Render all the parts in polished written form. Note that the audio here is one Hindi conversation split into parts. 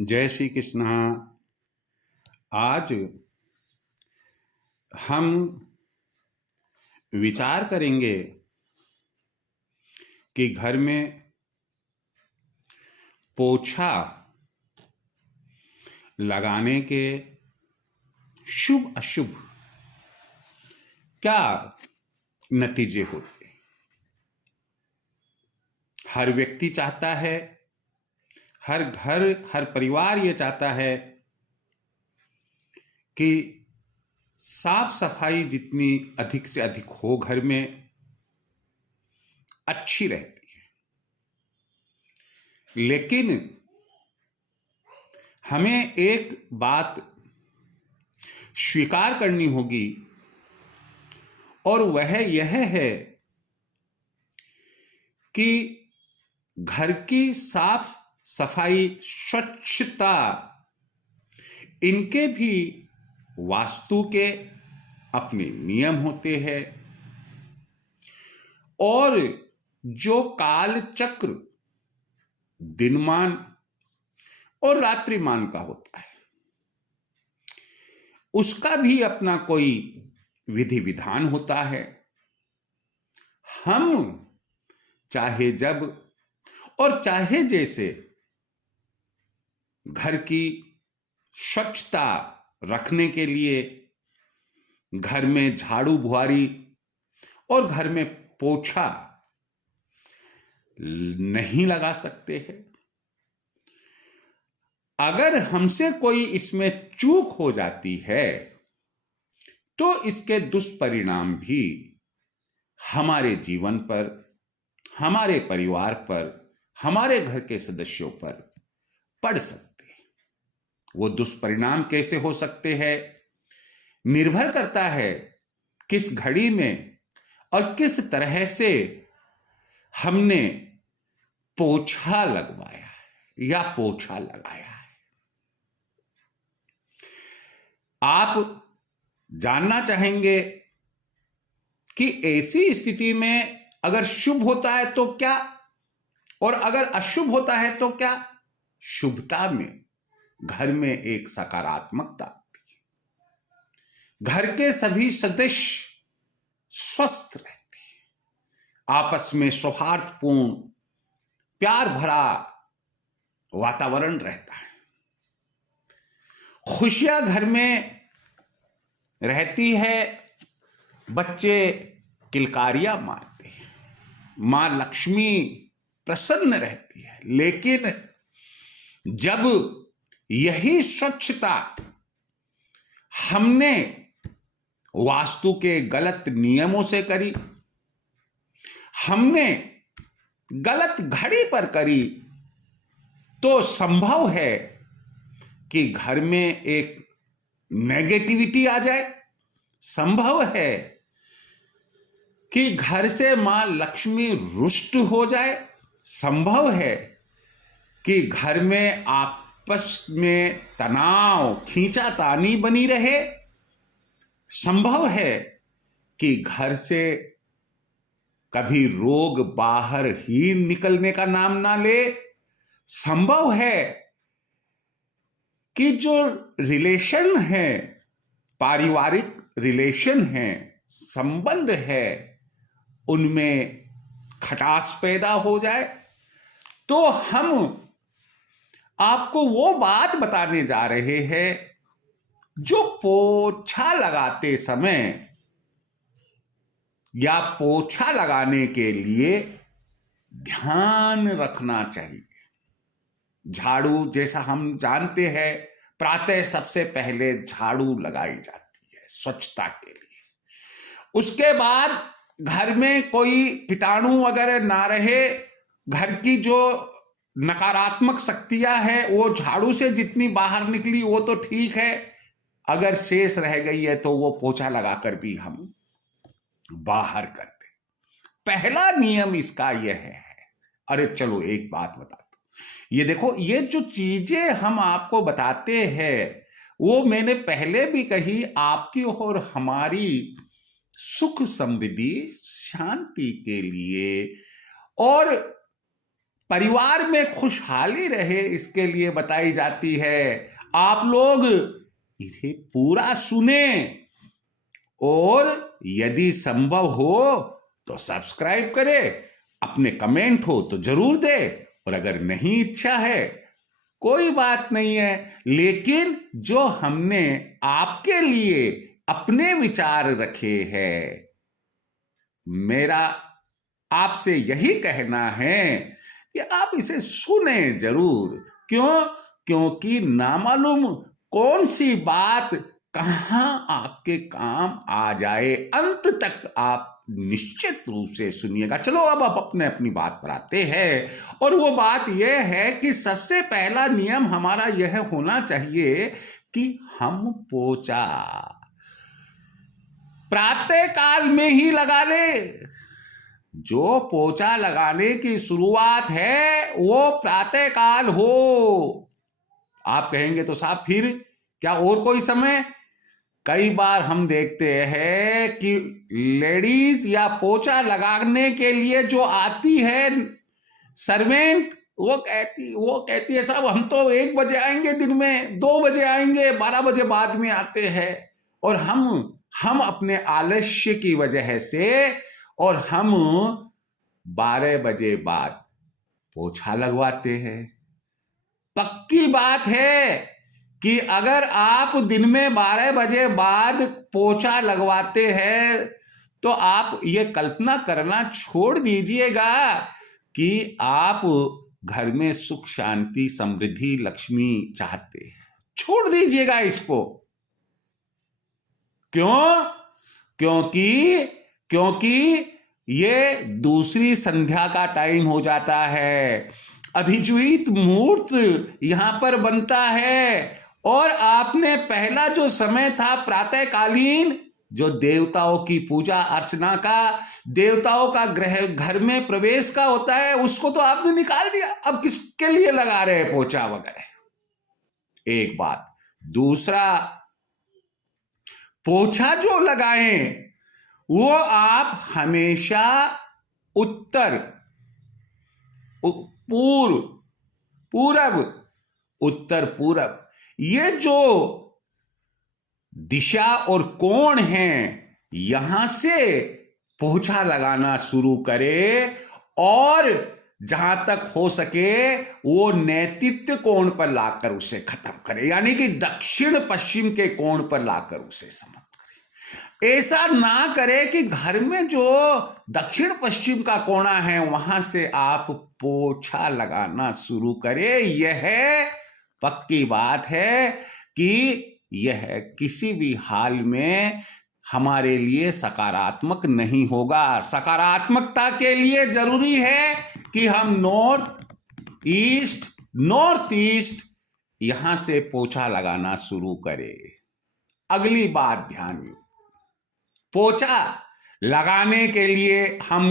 जय श्री कृष्ण। आज हम विचार करेंगे कि घर में पोछा लगाने के शुभ अशुभ क्या नतीजे होते हैं। हर व्यक्ति चाहता है, हर घर, हर परिवार ये चाहता है कि साफ सफाई जितनी अधिक से अधिक हो घर में, अच्छी रहती है। लेकिन हमें एक बात स्वीकार करनी होगी और वह यह है कि घर की साफ सफाई, स्वच्छता, इनके भी वास्तु के अपने नियम होते हैं और जो काल चक्र दिनमान और रात्रिमान का होता है उसका भी अपना कोई विधि विधान होता है। हम चाहे जब और चाहे जैसे घर की स्वच्छता रखने के लिए घर में झाड़ू बुहारी और घर में पोछा नहीं लगा सकते हैं। अगर हमसे कोई इसमें चूक हो जाती है तो इसके दुष्परिणाम भी हमारे जीवन पर, हमारे परिवार पर, हमारे घर के सदस्यों पर पड़ सकते हैं। वो दुष्परिणाम कैसे हो सकते हैं निर्भर करता है किस घड़ी में और किस तरह से हमने पोछा लगवाया है या पोछा लगाया है। आप जानना चाहेंगे कि ऐसी स्थिति में अगर शुभ होता है तो क्या और अगर अशुभ होता है तो क्या। शुभता में घर में एक सकारात्मकता आती है, घर के सभी सदस्य स्वस्थ रहते हैं, आपस में सौहार्दपूर्ण प्यार भरा वातावरण रहता है, खुशियां घर में रहती है, बच्चे किलकारियां मारते हैं, मां लक्ष्मी प्रसन्न रहती है। लेकिन जब यही स्वच्छता हमने वास्तु के गलत नियमों से करी, हमने गलत घड़ी पर करी, तो संभव है कि घर में एक नेगेटिविटी आ जाए, संभव है कि घर से मां लक्ष्मी रुष्ट हो जाए, संभव है कि घर में आपस में तनाव, खींचातानी बनी रहे, संभव है कि घर से कभी रोग बाहर ही निकलने का नाम ना ले, संभव है कि जो रिलेशन है, पारिवारिक रिलेशन है, संबंध है, उनमें खटास पैदा हो जाए। तो हम आपको वो बात बताने जा रहे हैं जो पोछा लगाते समय या पोछा लगाने के लिए ध्यान रखना चाहिए। झाड़ू, जैसा हम जानते हैं, प्रातः सबसे पहले झाड़ू लगाई जाती है स्वच्छता के लिए। उसके बाद घर में कोई कीटाणु वगैरह ना रहे, घर की जो नकारात्मक शक्तियां हैं वो झाड़ू से जितनी बाहर निकली वो तो ठीक है, अगर शेष रह गई है तो वो पोछा लगाकर भी हम बाहर कर दें। पहला नियम इसका यह है। अरे चलो एक बात बता दो, ये देखो, ये जो चीजें हम आपको बताते हैं वो मैंने पहले भी कही, आपकी और हमारी सुख समृद्धि शांति के लिए और परिवार में खुशहाली रहे, इसके लिए बताई जाती है। आप लोग इसे पूरा सुने और यदि संभव हो तो सब्सक्राइब करें, अपने कमेंट हो तो जरूर दे, और अगर नहीं इच्छा है कोई बात नहीं है, लेकिन जो हमने आपके लिए अपने विचार रखे हैं, मेरा आपसे यही कहना है कि आप इसे सुने जरूर। क्यों? क्योंकि नामालूम कौन सी बात कहां आपके काम आ जाए। अंत तक आप निश्चित रूप से सुनिएगा। चलो अब आप अपने अपनी बात पर आते हैं, और वो बात यह है कि सबसे पहला नियम हमारा यह होना चाहिए कि हम पोछा प्रातः काल में ही लगा ले। जो पोछा लगाने की शुरुआत है वो प्रातः काल हो। आप कहेंगे तो साहब फिर क्या और कोई समय? कई बार हम देखते हैं कि लेडीज या पोछा लगाने के लिए जो आती है सर्वेंट, वो कहती है साहब हम तो 1 बजे आएंगे, दिन में 2 बजे आएंगे, 12 बजे बाद में आते हैं। और हम अपने आलस्य की वजह से और हम 12 बजे बाद पोछा लगवाते हैं। पक्की बात है कि अगर आप दिन में 12 बजे बाद पोछा लगवाते हैं तो आप ये कल्पना करना छोड़ दीजिएगा कि आप घर में सुख शांति समृद्धि लक्ष्मी चाहते हैं। छोड़ दीजिएगा इसको। क्यों? क्योंकि ये दूसरी संध्या का टाइम हो जाता है, अभिजीत मुहूर्त यहां पर बनता है, और आपने पहला जो समय था प्रातःकालीन, जो देवताओं की पूजा अर्चना का, देवताओं का घर में प्रवेश का होता है, उसको तो आपने निकाल दिया। अब किसके लिए लगा रहे हैं पोछा वगैरह? एक बात। दूसरा, पोछा जो लगाएं वो आप हमेशा उत्तर, पूरब, उत्तर पूरब, ये जो दिशा और कोण हैं, यहां से पोछा लगाना शुरू करे, और जहां तक हो सके वो नैतित्व कोण पर लाकर उसे खत्म करे, यानी कि दक्षिण पश्चिम के कोण पर लाकर उसे समाप्त करे। ऐसा ना करे कि घर में जो दक्षिण पश्चिम का कोना है वहां से आप पोछा लगाना शुरू करे। यह पक्की बात है कि यह किसी भी हाल में हमारे लिए सकारात्मक नहीं होगा। सकारात्मकता के लिए जरूरी है कि हम नॉर्थ ईस्ट यहां से पोछा लगाना शुरू करें। अगली बात ध्यान दो, पोछा लगाने के लिए हम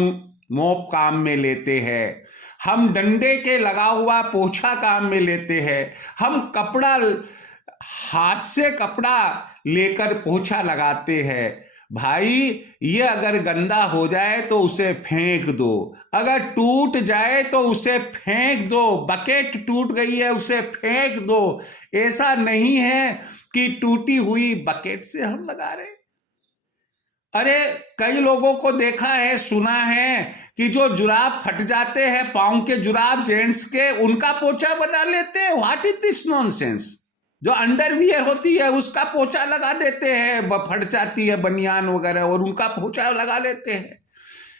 मोप काम में लेते हैं, हम डंडे के लगा हुआ पोछा काम में लेते हैं, हम कपड़ा, हाथ से कपड़ा लेकर पोछा लगाते हैं। भाई ये अगर गंदा हो जाए तो उसे फेंक दो, अगर टूट जाए तो उसे फेंक दो, बकेट टूट गई है उसे फेंक दो। ऐसा नहीं है कि टूटी हुई बकेट से हम लगा रहे। अरे कई लोगों को देखा है, सुना है कि जो जुराब फट जाते हैं, पांव के जुराब जेंट्स के, उनका पोछा बना लेते हैं। What is this nonsense? जो अंडरवियर होती है उसका पोछा लगा देते हैं, फट जाती है बनियान वगैरह, और उनका पोछा लगा लेते हैं।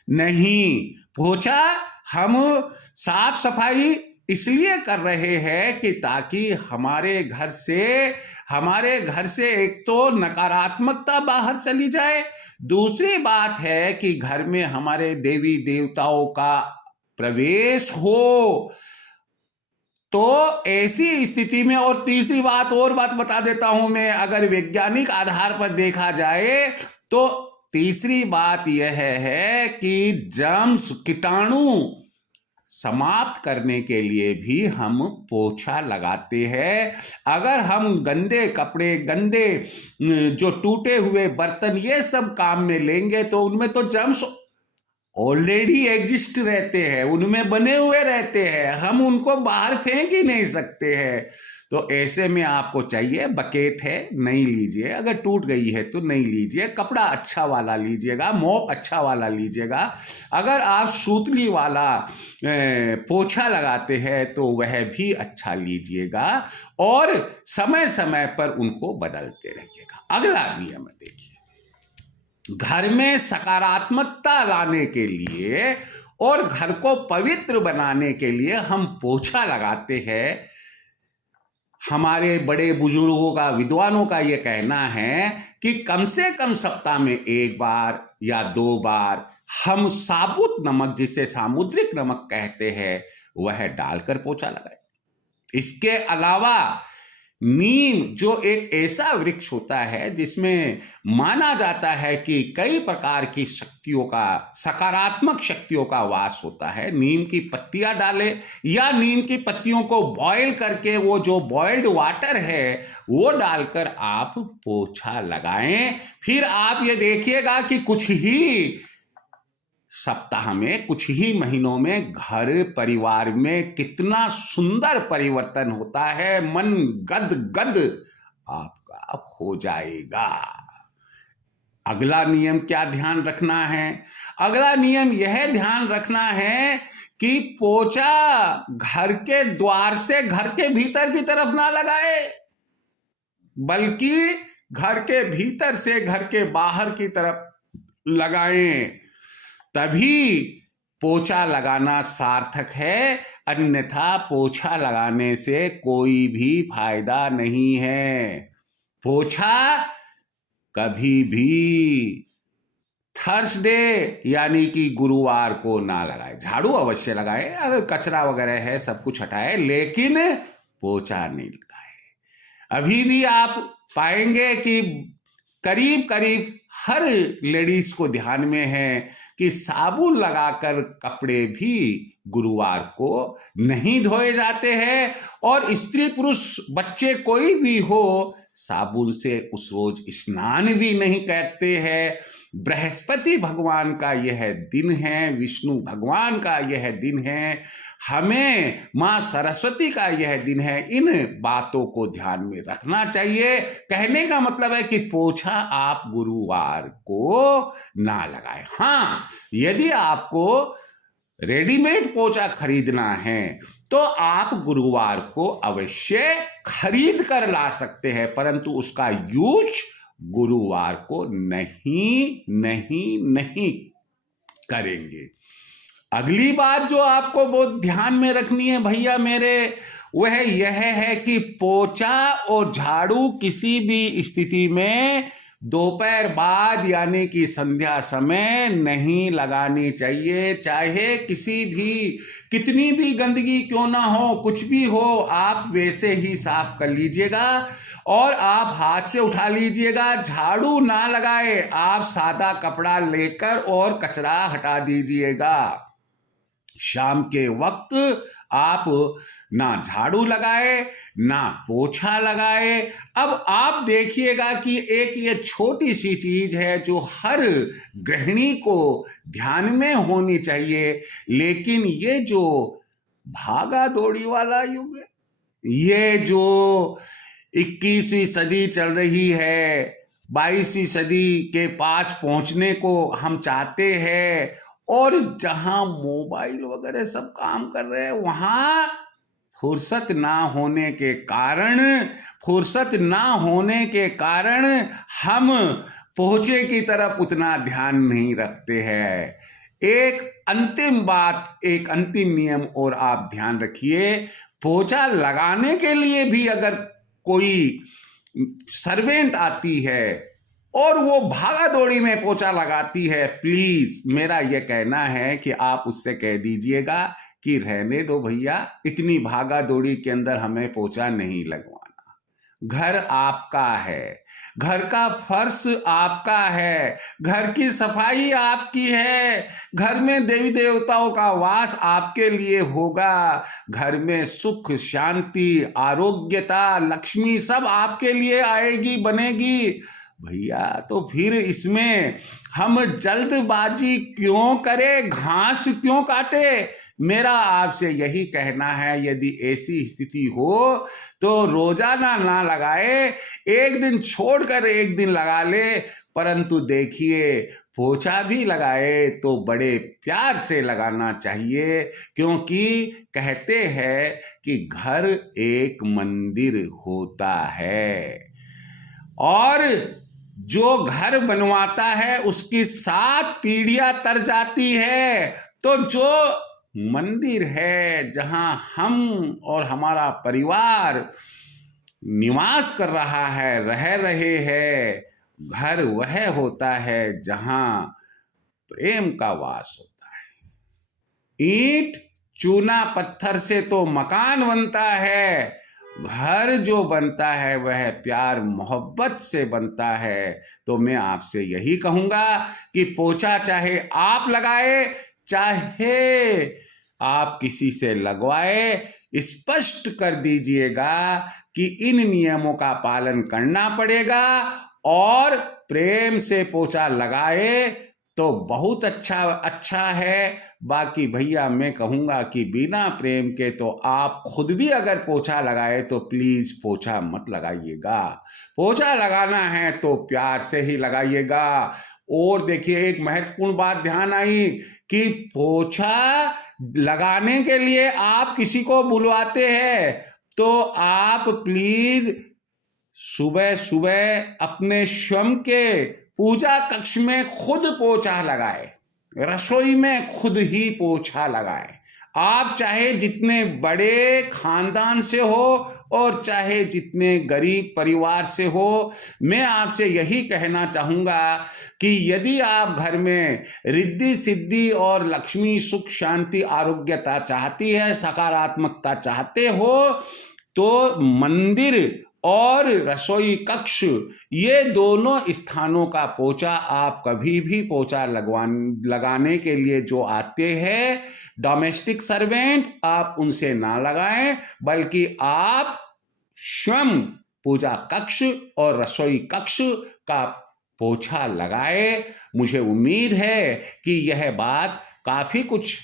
नहीं, पोछा हम साफ सफाई इसलिए कर रहे हैं कि ताकि हमारे घर से एक तो नकारात्मकता बाहर चली जाए, दूसरी बात है कि घर में हमारे देवी देवताओं का प्रवेश हो। तो ऐसी स्थिति में, और तीसरी बात और बात बता देता हूं मैं, अगर वैज्ञानिक आधार पर देखा जाए तो तीसरी बात यह है कि जर्म्स, कीटाणु समाप्त करने के लिए भी हम पोछा लगाते हैं। अगर हम गंदे कपड़े, गंदे जो टूटे हुए बर्तन, ये सब काम में लेंगे तो उनमें तो जर्म्स ऑलरेडी एग्जिस्ट रहते हैं, उनमें बने हुए रहते हैं, हम उनको बाहर फेंक ही नहीं सकते हैं। तो ऐसे में आपको चाहिए, बकेट है नहीं लीजिए, अगर टूट गई है तो नहीं लीजिए, कपड़ा अच्छा वाला लीजिएगा, मॉप अच्छा वाला लीजिएगा। अगर आप सूतली वाला पोछा लगाते हैं तो वह भी अच्छा लीजिएगा, और समय समय पर उनको बदलते रहिएगा। अगला नियम देखिए, घर में सकारात्मकता लाने के लिए और घर को पवित्र बनाने के लिए हम पोछा लगाते हैं। हमारे बड़े बुजुर्गों का, विद्वानों का यह कहना है कि कम से कम सप्ताह में 1 बार या 2 बार हम साबुत नमक, जिसे सामुद्रिक नमक कहते हैं, वह डालकर पोछा लगाए। इसके अलावा नीम, जो एक ऐसा वृक्ष होता है जिसमें माना जाता है कि कई प्रकार की शक्तियों का, सकारात्मक शक्तियों का वास होता है, नीम की पत्तियां डालें या नीम की पत्तियों को बॉयल करके, वो जो बॉइल्ड वाटर है वो डालकर आप पोछा लगाएं। फिर आप ये देखिएगा कि कुछ ही सप्ताह में, कुछ ही महीनों में घर परिवार में कितना सुंदर परिवर्तन होता है, मन गद गद आपका हो जाएगा। अगला नियम क्या ध्यान रखना है? अगला नियम यह ध्यान रखना है कि पोछा घर के द्वार से घर के भीतर की तरफ ना लगाए, बल्कि घर के भीतर से घर के बाहर की तरफ लगाएं, तभी पोछा लगाना सार्थक है। अन्यथा पोछा लगाने से कोई भी फायदा नहीं है। पोछा कभी भी थर्सडे यानी कि गुरुवार को ना लगाए। झाड़ू अवश्य लगाए, अगर कचरा वगैरह है सब कुछ हटाए, लेकिन पोछा नहीं लगाए। अभी भी आप पाएंगे कि करीब करीब हर लेडीज को ध्यान में है कि साबुन लगाकर कपड़े भी गुरुवार को नहीं धोए जाते हैं, और स्त्री पुरुष बच्चे कोई भी हो साबुन से उस रोज स्नान भी नहीं करते हैं। बृहस्पति भगवान का यह दिन है, विष्णु भगवान का यह दिन है, हमें मां सरस्वती का यह दिन है। इन बातों को ध्यान में रखना चाहिए। कहने का मतलब है कि पोछा आप गुरुवार को ना लगाएं। हाँ, यदि आपको रेडीमेड पोछा खरीदना है तो आप गुरुवार को अवश्य खरीद कर ला सकते हैं, परंतु उसका यूज गुरुवार को नहीं करेंगे। अगली बात जो आपको बहुत ध्यान में रखनी है भैया मेरे, वह यह है कि पोछा और झाड़ू किसी भी स्थिति में दोपहर बाद यानी कि संध्या समय नहीं लगानी चाहिए। चाहे कितनी भी गंदगी क्यों ना हो, कुछ भी हो, आप वैसे ही साफ कर लीजिएगा और आप हाथ से उठा लीजिएगा। झाड़ू ना लगाए, आप सादा कपड़ा लेकर और कचरा हटा दीजिएगा। शाम के वक्त आप ना झाड़ू लगाए ना पोछा लगाए। अब आप देखिएगा कि एक ये छोटी सी चीज है जो हर गृहिणी को ध्यान में होनी चाहिए, लेकिन ये जो भागा दौड़ी वाला युग है, ये जो 21वीं सदी चल रही है, 22वीं सदी के पास पहुंचने को हम चाहते हैं, और जहां मोबाइल वगैरह सब काम कर रहे हैं, वहां फुर्सत ना होने के कारण हम पोछे की तरफ उतना ध्यान नहीं रखते हैं। एक अंतिम नियम और आप ध्यान रखिए, पोछा लगाने के लिए भी अगर कोई सर्वेंट आती है और वो भागा दौड़ी में पोछा लगाती है, प्लीज मेरा यह कहना है कि आप उससे कह दीजिएगा कि रहने दो भैया, इतनी भागा दौड़ी के अंदर हमें पोछा नहीं लगवाना। घर आपका है, घर का फर्श आपका है, घर की सफाई आपकी है, घर में देवी देवताओं का वास आपके लिए होगा, घर में सुख शांति आरोग्यता लक्ष्मी सब आपके लिए आएगी बनेगी। भैया तो फिर इसमें हम जल्दबाजी क्यों करें, घास क्यों काटे? मेरा आपसे यही कहना है, यदि ऐसी स्थिति हो तो रोजाना ना लगाए, एक दिन छोड़कर एक दिन लगा ले, परंतु देखिए पोछा भी लगाए तो बड़े प्यार से लगाना चाहिए, क्योंकि कहते हैं कि घर एक मंदिर होता है और जो घर बनवाता है उसकी 7 पीढ़ियां तर जाती है। तो जो मंदिर है जहां हम और हमारा परिवार निवास कर रहा है, रह रहे हैं, घर वह होता है जहां प्रेम का वास होता है। ईंट चूना पत्थर से तो मकान बनता है, घर जो बनता है वह प्यार मोहब्बत से बनता है। तो मैं आपसे यही कहूंगा कि पोछा चाहे आप लगाए चाहे आप किसी से लगवाए, स्पष्ट कर दीजिएगा कि इन नियमों का पालन करना पड़ेगा और प्रेम से पोछा लगाए तो बहुत अच्छा है। बाकी भैया मैं कहूंगा कि बिना प्रेम के तो आप खुद भी अगर पोछा लगाए तो प्लीज पोछा मत लगाइएगा। पोछा लगाना है तो प्यार से ही लगाइएगा। और देखिए एक महत्वपूर्ण बात ध्यान आई कि पोछा लगाने के लिए आप किसी को बुलवाते हैं तो आप प्लीज सुबह सुबह अपने स्वयं के पूजा कक्ष में खुद पोछा लगाए, रसोई में खुद ही पोछा लगाए। आप चाहे जितने बड़े खानदान से हो और चाहे जितने गरीब परिवार से हो, मैं आपसे यही कहना चाहूंगा कि यदि आप घर में रिद्धि सिद्धि और लक्ष्मी सुख शांति आरोग्यता चाहती है, सकारात्मकता चाहते हो, तो मंदिर और रसोई कक्ष ये दोनों स्थानों का पोछा आप कभी भी पोछा लगाने के लिए जो आते हैं डोमेस्टिक सर्वेंट, आप उनसे ना लगाएं, बल्कि आप स्वयं पूजा कक्ष और रसोई कक्ष का पोछा लगाए। मुझे उम्मीद है कि यह बात काफी कुछ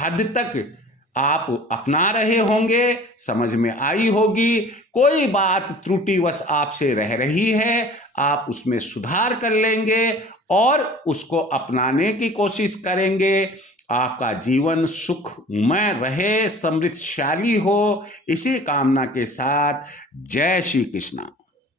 हद तक आप अपना रहे होंगे, समझ में आई होगी। कोई बात त्रुटिवश आपसे रह रही है, आप उसमें सुधार कर लेंगे और उसको अपनाने की कोशिश करेंगे। आपका जीवन सुखमय रहे, समृद्धशाली हो, इसी कामना के साथ जय श्री कृष्णा।